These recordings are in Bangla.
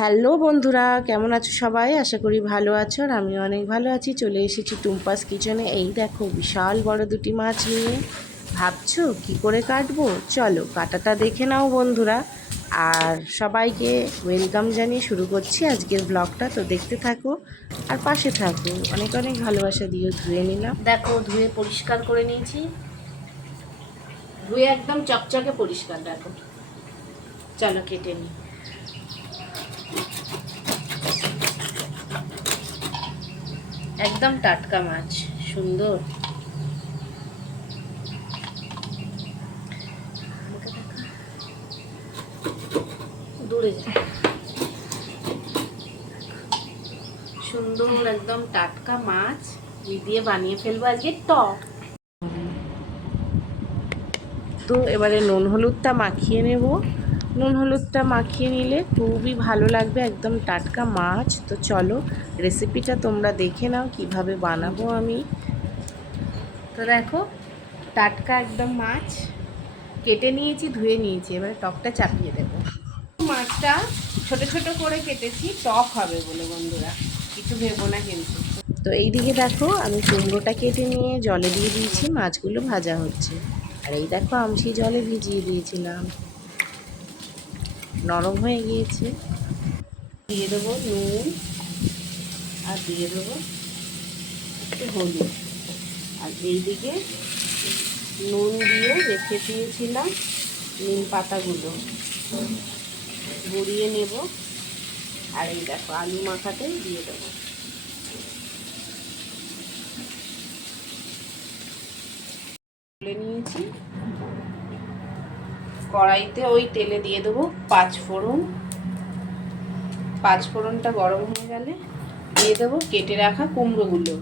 হ্যালো বন্ধুরা, কেমন আছো সবাই? আশা করি ভালো আছো। আর আমিও অনেক ভালো আছি। চলে এসেছি টুম্পাস কিচেনে। এই দেখো, বিশাল বড় দুটি মাছ নিয়ে। ভাবছো কি করে কাটবো? চলো কাটাটা দেখে নাও বন্ধুরা। আর সবাইকে ওয়েলকাম জানিয়ে শুরু করছি আজকের ব্লগটা। তো দেখতে থাকো আর পাশে থাকো। অনেক অনেক ভালোবাসা দিয়ে ধুয়ে নিলাম। দেখো, ধুয়ে পরিষ্কার করে নিয়েছি। ধুয়ে একদম চকচকে পরিষ্কার। দেখো, চলো কেটে নিই। একদম টাটকা মাছ, সুন্দর। দূরে যায়। সুন্দর একদম টাটকা মাছ দিয়ে বানিয়ে ফেলবো আজকে টক। তো এবারে নুন হলুদটা মাখিয়ে নেব। নুন হলুদটা মাখিয়ে নিলে খুবই ভালো লাগবে। একদম টাটকা মাছ। তো চলো রেসিপিটা তোমরা দেখে নাও কিভাবে বানাবো আমি। তো দেখো, টাটকা একদম মাছ কেটে নিয়েছি, ধুয়ে নিয়েছি। এবারে টকটা চাপিয়ে দেবো। মাছটা ছোট ছোট করে কেটেছি, টক হবে বলে বন্ধুরা, কিছু ভেবো না কিন্তু। তো এই দিকে দেখো, আমি কুমড়োটা কেটে নিয়ে জলে দিয়ে দিয়েছি, মাছগুলো ভাজা হচ্ছে। আর এই দেখো, আমসি জলে ভিজিয়ে দিয়েছিলাম, নরম হয়ে গিয়েছে। দিয়ে দেবো নুন, আর দিয়ে দেবো একটু হলুদ। আর এইদিকে নুন দিয়ে রেখে দিয়েছিলাম নিম পাতাগুলো, গুঁড়িয়ে নেব। আর এই দেখো, আলু মাখাতেই দিয়ে দেবো। তুলে নিয়েছি। কড়াইতে ওই তেলে দিয়ে দেবো পাঁচফোড়ন। পাঁচফোড়নটা গরম হয়ে গেলে দিয়ে দেবো কেটে রাখা কুমড়োগুলো।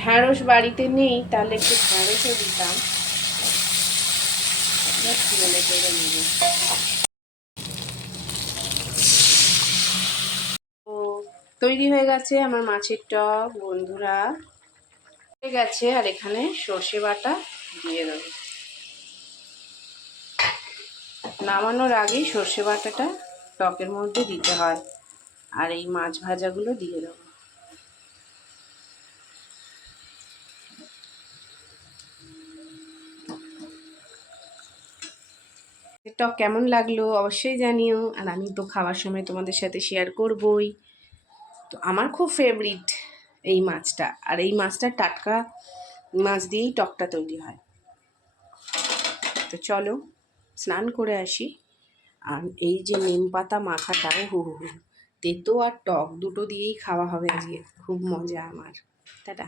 ঢ্যাঁড়স বাড়িতে নেই, তাহলে একটু ঢ্যাঁড়সও দিতাম। তুলে করে নেব। তো তৈরি হয়ে গেছে আমার মাছের টক বন্ধুরা, হয়ে গেছে। আর এখানে সর্ষে বাটা দিয়ে দেবো। নামানোর আগেই সর্ষে বাটাটা টকের মধ্যে দিতে হয়। আর এই মাছ ভাজাগুলো দিয়ে দেবো। টক কেমন লাগলো অবশ্যই জানিও। আর আমি তো খাওয়ার সময় তোমাদের সাথে শেয়ার করবই। তো আমার খুব ফেভারিট এই মাছটা। আর এই মাছটা টাটকা মাছ দিয়েই টকটা তৈরি হয়। তো চলো স্নান করে আসি। আর এই যে নিম পাতা মাখাটা, তেতো আর টক দুটো দিয়েই খাওয়া হবে আজকে। খুব মজা আমার। টাটা।